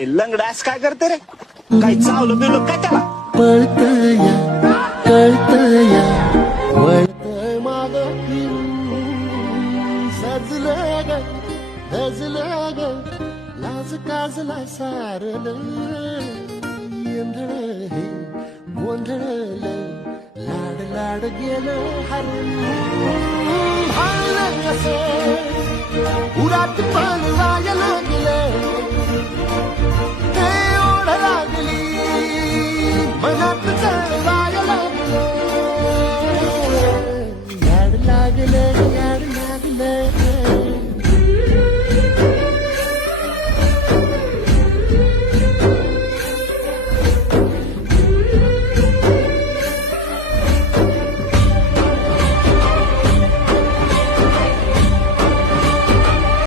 हे लंगडास काय करते रे? काय चावलं बिवलं काय त्याला? पळतय कळतय वळतय माग सजलं ग धजलं ग लाज काजला सारल येंधळ हे गोंधळल लाड लाड गेलं हरून भाळलं असं उरात